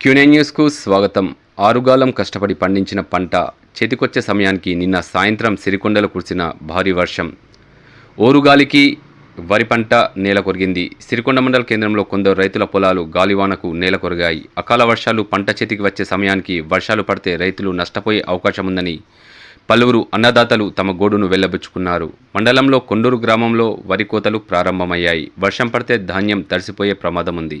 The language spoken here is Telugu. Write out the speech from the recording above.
క్యూనైన్ న్యూస్కు స్వాగతం. ఆరుగాలం కష్టపడి పండించిన పంట చేతికొచ్చే సమయానికి నిన్న సాయంత్రం సిరికొండలో కురిసిన భారీ వర్షం. ఓరుగాలికి వరి పంట నేల కొరిగింది. సిరికొండ మండల కేంద్రంలో కొందరు రైతుల పొలాలు గాలివానకు నేల కొరిగాయి. అకాల వర్షాలు పంట చేతికి వచ్చే సమయానికి వర్షాలు పడితే రైతులు నష్టపోయే అవకాశం ఉందని పలువురు అన్నదాతలు తమ గోడును వెళ్ళబుచ్చుకున్నారు మండలంలో కొండూరు గ్రామంలో వరి కోతలు ప్రారంభమయ్యాయి. వర్షం పడితే ధాన్యం తడిసిపోయే ప్రమాదం ఉంది